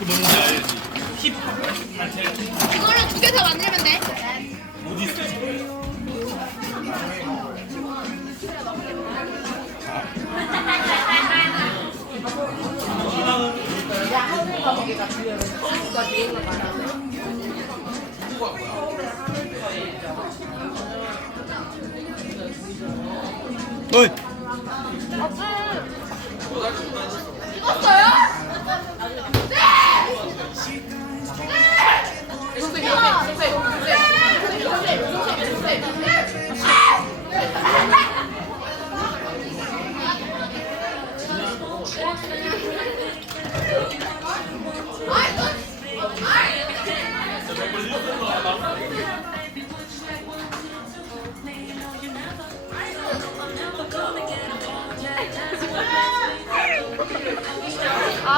그 뭔지 알지? 힙 단체 이거를 두 개 다 만들면 돼. 어디 있어? 어이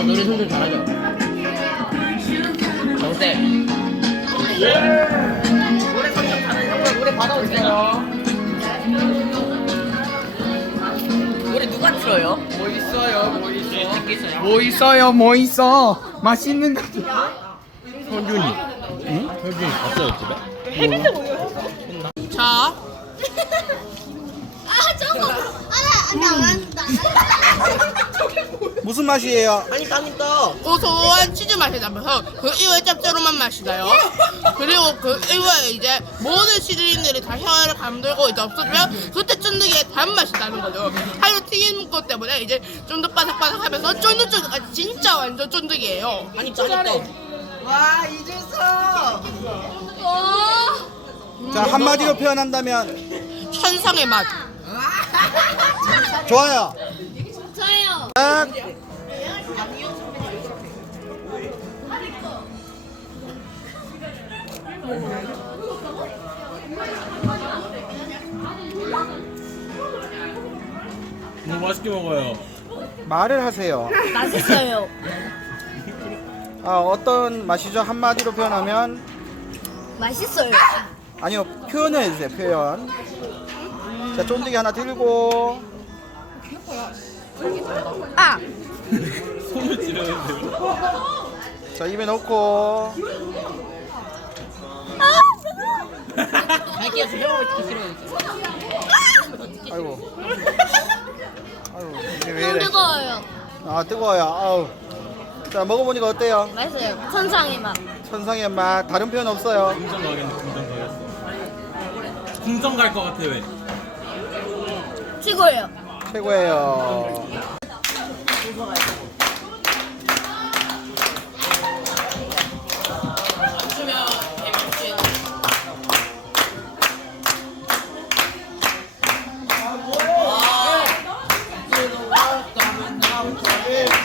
아, 어? 저 노래 손들 잘하죠? 정쌤 노래 선정 잘하는 형들 노래 받아오세요 노래 누가 틀어요? 뭐 있어요? 뭐 있어? 있어요? 뭐 있어요? 뭐 있어? 맛있는 거. 현준이 응? 현준이 없어요 집에? 자 아 저거 아나 안 한다 무슨 맛이에요? 아니 당했다 고소한 치즈 맛이 나면서 그 이후에 짭조름한 맛이 나요. 그리고 그 이후에 이제 모든 시즈닝들이 다 혀를 감돌고 이제 없어지면 그때 쫀득이의 단맛이 나는 거죠. 하루 튀긴 것 때문에 이제 좀 더 바삭바삭하면서 쫀득쫀득까지 진짜 완전 쫀득이에요. 아니 당했다 자 한마디로 표현한다면 천상의 맛. 좋아요. 저요. 딱. 너무 맛있게 먹어요. 말을 하세요. 맛있어요. 아 어떤 맛이죠? 한마디로 표현하면? 맛있어요. 아니요 표현을 해주세요 표현 자 쫀득이 하나 들고. 아! 손을 찌르는데요. 자 입에 넣고. 싫어요 아이고. 아이고 이게 왜 이래. 뜨거워요. 아 뜨거워요. 아우. 자 먹어보니까 어때요? 맛있어요. 천상의 맛. 천상의 맛. 다른 표현 없어요. 궁전 가겠네, 궁전 가겠어. 궁전 갈 것 같아, 왜? 최고예요 최고예요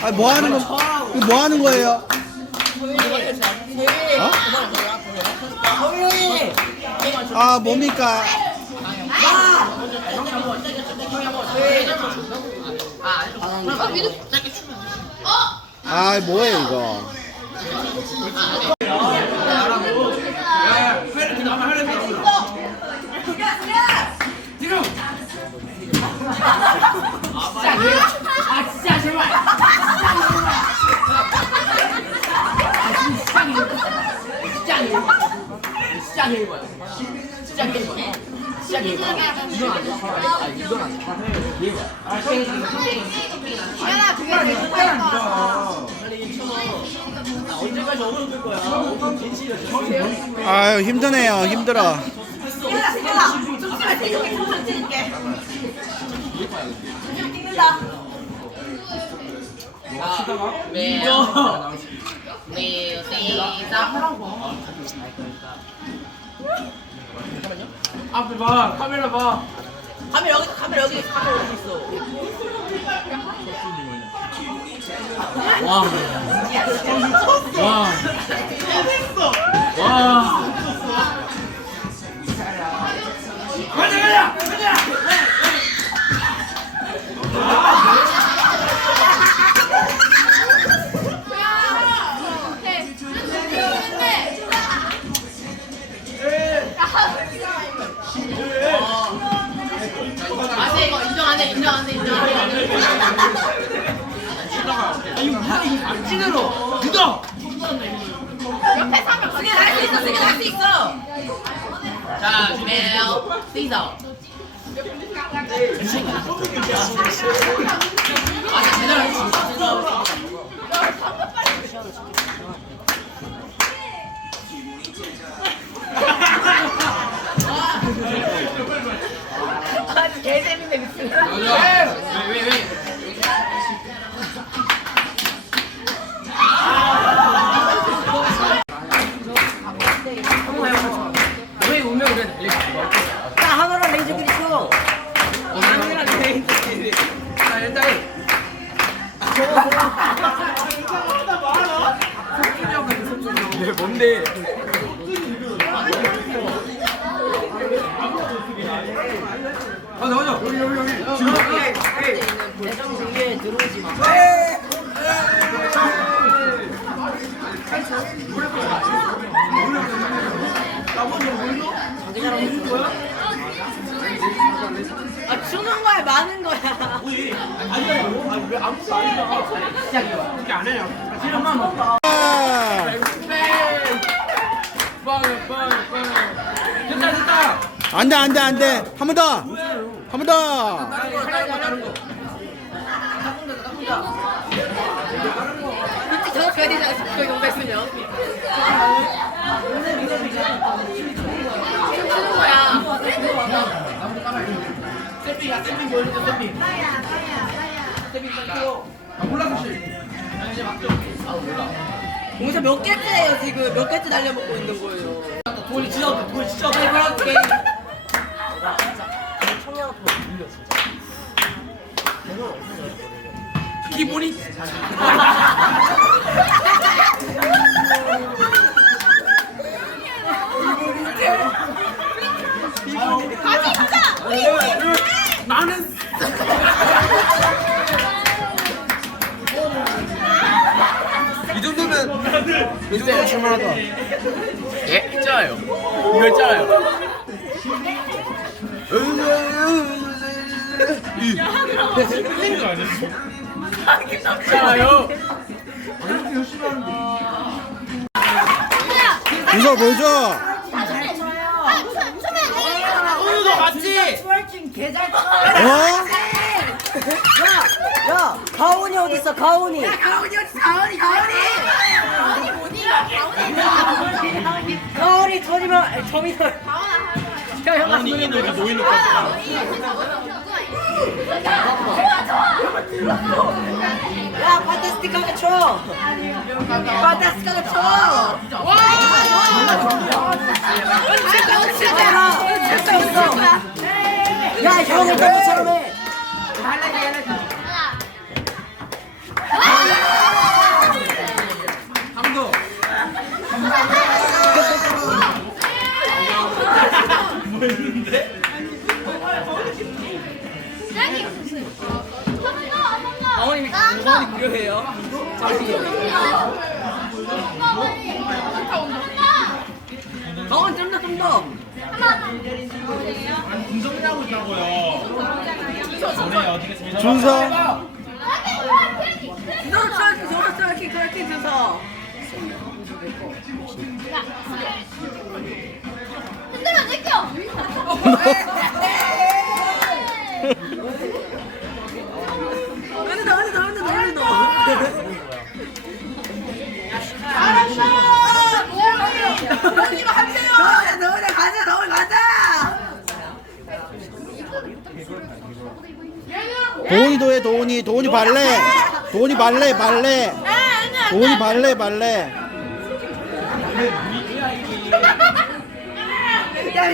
아, 뭐 하는 거, 이거 뭐 하는 거예요? 어? 아, 뭡니까? 아, 뭐예요, 아유, 힘드네요, 힘들어. 매요 매요 시작 앞에 봐. 카메라 봐. 카메라 여기 카메라 여기 카메라 여기 있어 와. 와. 와. 안돼 자 준비해요 시작 아 제대로 했어 주 는 거야 많은 거야. 됐다 됐다. 안돼 안돼 안돼 한 번 더 한 번 더 정확해야 되지 않습니까? 그 영상 있으면. 주는 거야. 공사 몇 개째예요 지금 몇 개째 날려먹고 있는 거예요. 돈이 진짜 돈이 진짜. 아니 그렇게 기본이. 나는 이 정도면 이 정도면 줄만하다. 예 있잖아요. 이거 있잖아 요. 있잖아요. 준서 보여줘 오늘도 같이. 어? 야 가온이 어디 있어 가온이? 가온이 어디 가온이 가온이? 노인을 거잖아. 야 판타스틱 하게 쳐. 판타스틱 하게 쳐. 와. 칠수 있어. 야 형을 너처럼 가온이 무료해요. 가온 좀더 좀 더. 있다고요. 어떻게? 준서 저로 쳐야지 쳐야지 그렇게 줘서. 흔들어 느껴 오늘 더 오늘 더 오늘 더 오늘 더. 알았어. 한 대요. 더 오늘 가자 더 오늘 가자. 도훈이도 도훈이 발레. 도훈이 발레 발레. 도훈이 발레 발레. 야,